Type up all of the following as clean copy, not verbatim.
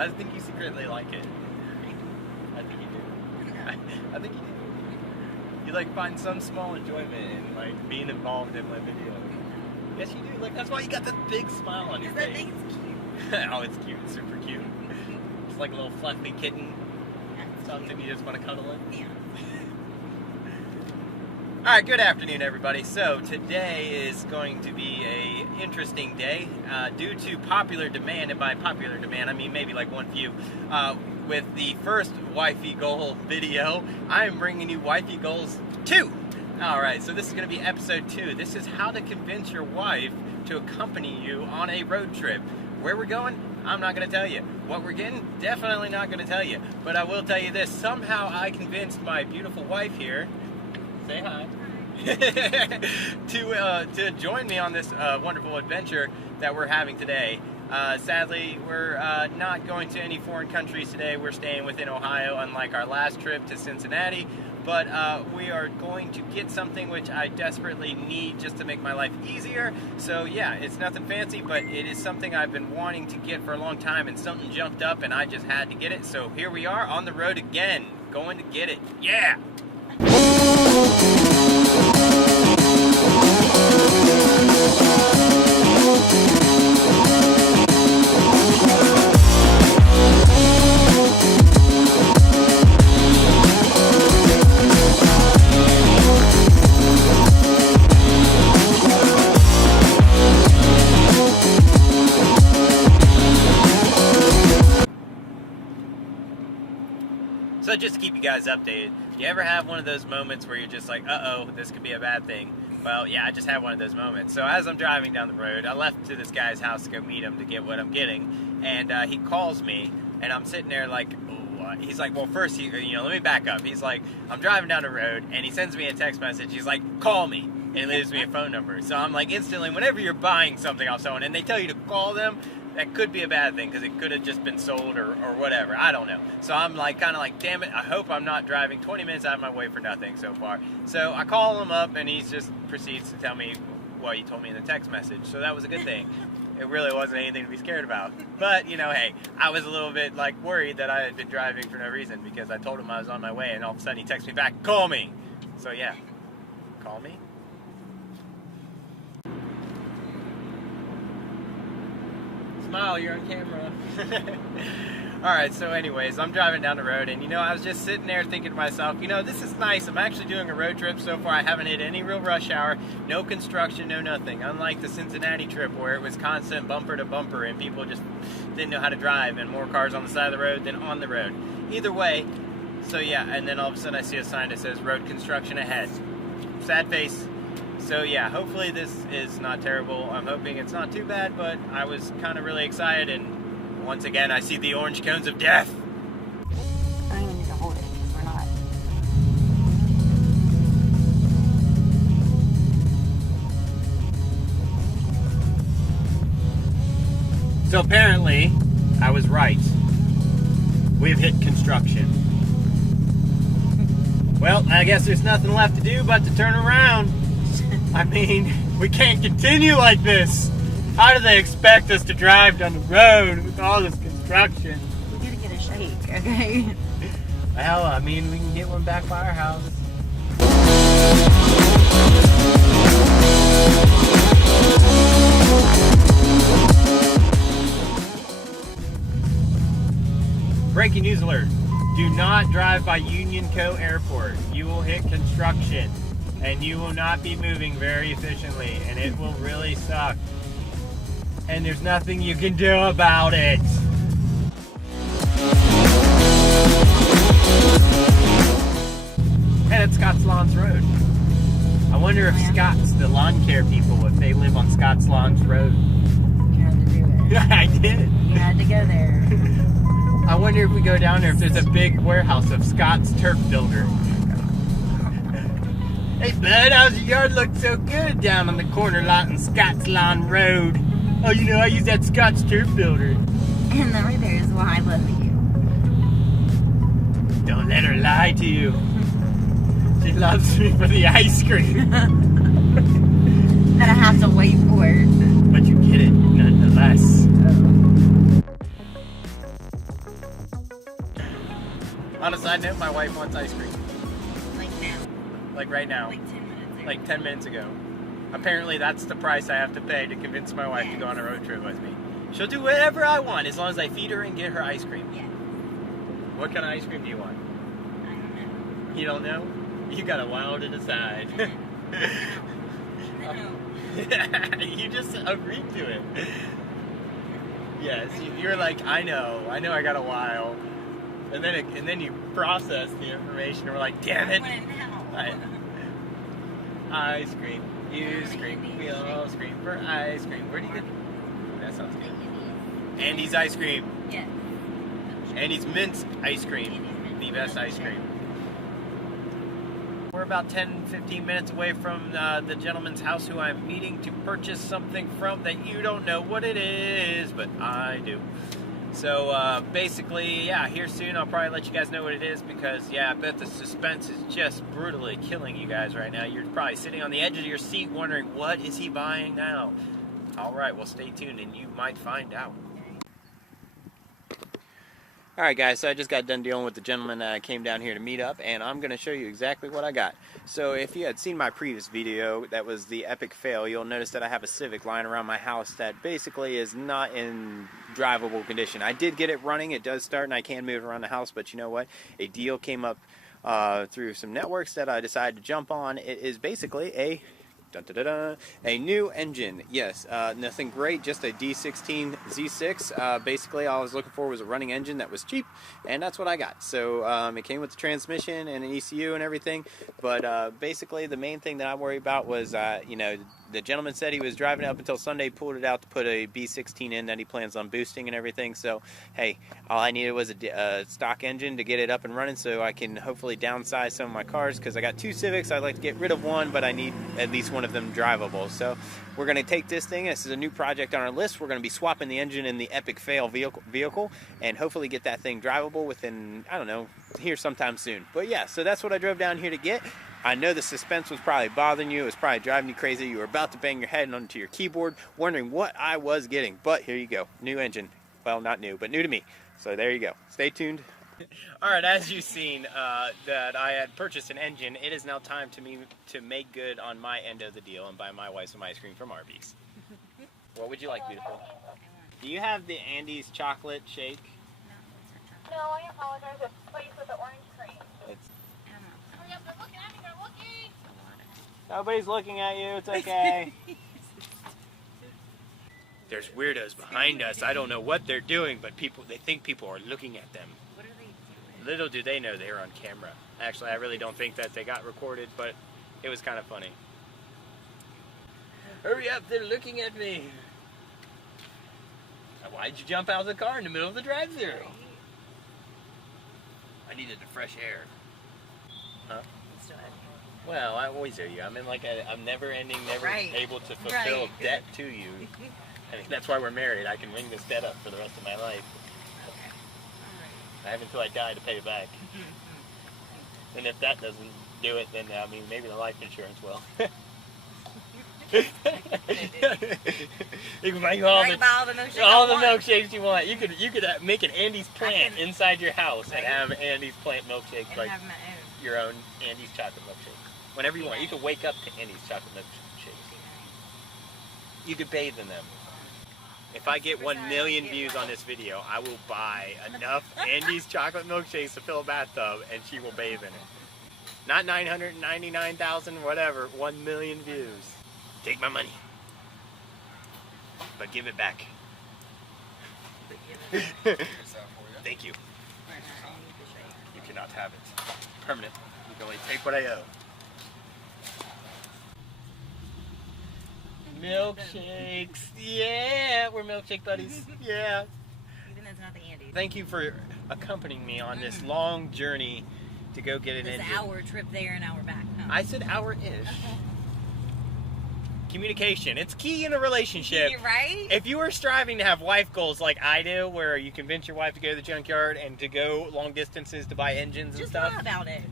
I think you secretly like it. I think you do. I think you do. You like find some small enjoyment in like being involved in my video. Yes, you do. Like that's why you got that big smile on your face. Because I think it's cute. Oh, it's cute. It's super cute. It's like a little fluffy kitten. Something you just want to cuddle in. Yeah. Alright, good afternoon everybody. So today is going to be a interesting day due to popular demand, and by popular demand I mean maybe like one few. With the first Wifey Goal video, I am bringing you Wifey Goals 2. Alright, so this is going to be episode 2. This is how to convince your wife to accompany you on a road trip. Where we're going? I'm not going to tell you. What we're getting? Definitely not going to tell you. But I will tell you this. Somehow I convinced my beautiful wife here, say hi, to join me on this wonderful adventure that we're having today. Sadly, we're not going to any foreign countries today. We're staying within Ohio, unlike our last trip to Cincinnati. But we are going to get something which I desperately need just to make my life easier. So yeah, it's nothing fancy, but it is something I've been wanting to get for a long time, and something jumped up and I just had to get it. So here we are on the road again, going to get it. Yeah! So just to keep you guys updated, you ever have one of those moments where you're just like, uh-oh, this could be a bad thing? Well, yeah, I just had one of those moments. So as I'm driving down the road, I left to this guy's house to go meet him to get what I'm getting, and he calls me, and I'm sitting there like, oh, he's like, well, first, let me back up. He's like, I'm driving down the road, and he sends me a text message. He's like, call me, and he leaves me a phone number. So I'm like, instantly, whenever you're buying something off someone, and they tell you to call them, that could be a bad thing, because it could have just been sold or whatever. I don't know. So I'm like, kind of like, damn it, I hope I'm not driving 20 minutes out of my way for nothing so far. So I call him up, and he just proceeds to tell me what he told me in the text message. So that was a good thing. It really wasn't anything to be scared about. But, hey, I was a little bit, like, worried that I had been driving for no reason, because I told him I was on my way, and all of a sudden he texts me back, call me. So, yeah. Call me? Smile, you're on camera. Alright, so anyways, I'm driving down the road, and I was just sitting there thinking to myself, this is nice. I'm actually doing a road trip so far. I haven't hit any real rush hour, no construction, no nothing. Unlike the Cincinnati trip where it was constant bumper to bumper and people just didn't know how to drive, and more cars on the side of the road than on the road. Either way, so yeah, and then all of a sudden I see a sign that says road construction ahead. Sad face. So yeah, hopefully this is not terrible. I'm hoping it's not too bad, but I was kind of really excited, and once again I see the orange cones of death. I don't even need to hold it because we're not. So apparently, I was right. We've hit construction. Well, I guess there's nothing left to do but to turn around. I mean, we can't continue like this. How do they expect us to drive down the road with all this construction? We gotta get a shake, okay? Well, I mean, we can get one back by our house. Breaking news alert. Do not drive by Union Co. Airport. You will hit construction. And you will not be moving very efficiently, and it will really suck. And there's nothing you can do about it. Hey, that's Scott's Lawns Road. I wonder if Scott's, the lawn care people, if they live on Scott's Lawns Road. You had to do it. Yeah, I did. You had to go there. I wonder if we go down there, if there's a big warehouse of Scott's Turf Builder. Hey bud, how's your yard look so good down on the corner lot in Scott's Lawn Road? Oh, I use that Scott's Turf Builder. And then right there is why I love you. Don't let her lie to you. She loves me for the ice cream. That I have to wait for. But you get it nonetheless. On a side note, my wife wants ice cream. Like now. Like right now. Like 10 minutes ago. Like 10 minutes ago. Apparently that's the price I have to pay to convince my wife to go on a road trip with me. She'll do whatever I want as long as I feed her and get her ice cream. Yeah. What kind of ice cream do you want? I don't know. You don't know? You got a while to decide. No. You just agreed to it. Yes, you're like, I know I got a while. And then you process the information and we're like, damn it. I want it now. Ice cream. You scream. We all scream for ice cream. Where do you get that? Sounds good. Andy's ice cream. Yes. Andy's mint ice cream. The best ice cream. We're about 10-15 minutes away from the gentleman's house who I'm meeting to purchase something from that you don't know what it is, but I do. So basically, yeah, here soon I'll probably let you guys know what it is because, yeah, I bet the suspense is just brutally killing you guys right now. You're probably sitting on the edge of your seat wondering, what is he buying now? All right, well, stay tuned and you might find out. All right, guys, so I just got done dealing with the gentleman that came down here to meet up, and I'm going to show you exactly what I got. So if you had seen my previous video, that was the epic fail, you'll notice that I have a Civic lying around my house that basically is not in drivable condition. I did get it running, it does start, and I can move around the house, but you know what? A deal came up through some networks that I decided to jump on. It is basically a a new engine. Yes, nothing great, just a D16 Z6. Basically all I was looking for was a running engine that was cheap, and that's what I got. So it came with the transmission and an ECU and everything, but basically the main thing that I worry about was you know, the gentleman said he was driving it up until Sunday, pulled it out to put a B16 in that he plans on boosting and everything. So hey, all I needed was a stock engine to get it up and running so I can hopefully downsize some of my cars, because I got two Civics. I'd like to get rid of one, but I need at least one of them drivable. So we're going to take this thing. This is a new project on our list. We're going to be swapping the engine in the epic fail vehicle and hopefully get that thing drivable within, I don't know, here sometime soon. But yeah, so that's what I drove down here to get. I know the suspense was probably bothering you. It was probably driving you crazy. You were about to bang your head onto your keyboard wondering what I was getting. But here you go. New engine. Well, not new, but new to me. So there you go. Stay tuned. All right, as you've seen that I had purchased an engine, it is now time to make good on my end of the deal and buy my wife some ice cream from Arby's. What would you like, beautiful? Do you have the Andy's chocolate shake? No, I apologize. It's placed with the orange cream. It's... Hurry up, they're looking at me, they're looking! Nobody's looking at you, it's okay. There's weirdos behind us. I don't know what they're doing, but they think people are looking at them. What are they doing? Little do they know they're on camera. Actually, I really don't think that they got recorded, but it was kind of funny. Hurry up, they're looking at me. Why'd you jump out of the car in the middle of the drive-thru? I needed the fresh air. Huh? Well, I always owe you. I'm in like I'm never ending, never able to fulfill debt to you. I think that's why we're married. I can ring this debt up for the rest of my life. I have until I die to pay it back. And if that doesn't do it, then I mean maybe the life insurance will. You can buy all the milkshakes you want. You could make an Andy's plant inside your house and have Andy's plant milkshakes, like your own Andy's chocolate milkshake. Whenever you want, you could wake up to Andy's chocolate milkshakes. You could bathe in them. If I get 1 million views on this video, I will buy enough Andy's chocolate milkshakes to fill a bathtub, and she will bathe in it. Not 999,000, whatever. 1 million views. Take my money, but give it back. Thank you. You cannot have it. Permanent. You can only take what I owe. Milkshakes. Yeah, we're milkshake buddies. Yeah. Even though it's not the Andes. Thank you for accompanying me on this long journey to go get an engine. It's an hour trip there and hour back. Huh? I said hour-ish. Communication. It's key in a relationship. Right? If you are striving to have wife goals like I do, where you convince your wife to go to the junkyard and to go long distances to buy engines and stuff. Just lie about it.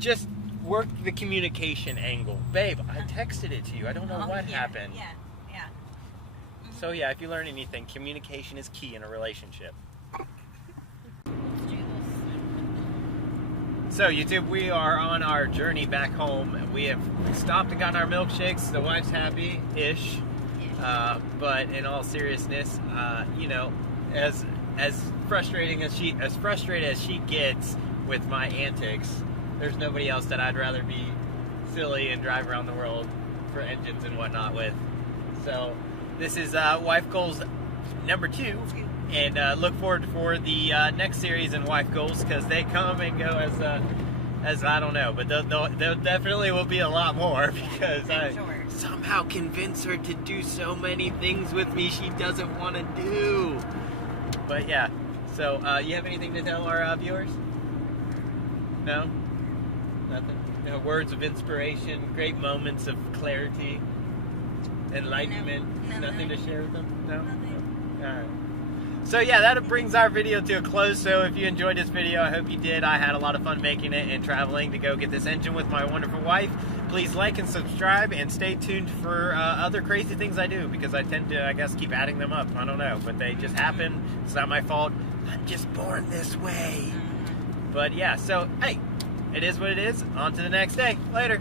Just work the communication angle. Babe, I texted it to you. I don't know what happened. Yeah, yeah. Mm-hmm. So yeah, if you learn anything, communication is key in a relationship. Let's do this. So YouTube, we are on our journey back home. We have stopped and gotten our milkshakes. The wife's happy-ish, but in all seriousness, you know, as frustrated as she gets with my antics, there's nobody else that I'd rather be silly and drive around the world for engines and whatnot with. So this is Wife Goals number 2. And look forward for the next series in Wife Goals, because they come and go as I don't know, but there definitely will be a lot more, because I somehow convince her to do so many things with me she doesn't want to do. But yeah, so you have anything to tell our viewers? No? Nothing? No words of inspiration, great moments of clarity, enlightenment? No, nothing to share with them? No? Nothing. All right. So yeah, that brings our video to a close. So if you enjoyed this video, I hope you did. I had a lot of fun making it and traveling to go get this engine with my wonderful wife. Please like and subscribe, and stay tuned for other crazy things I do, because I tend to, I guess, keep adding them up. I don't know, but they just happen. It's not my fault. I'm just born this way. But yeah, so hey, it is what it is. On to the next day. Later.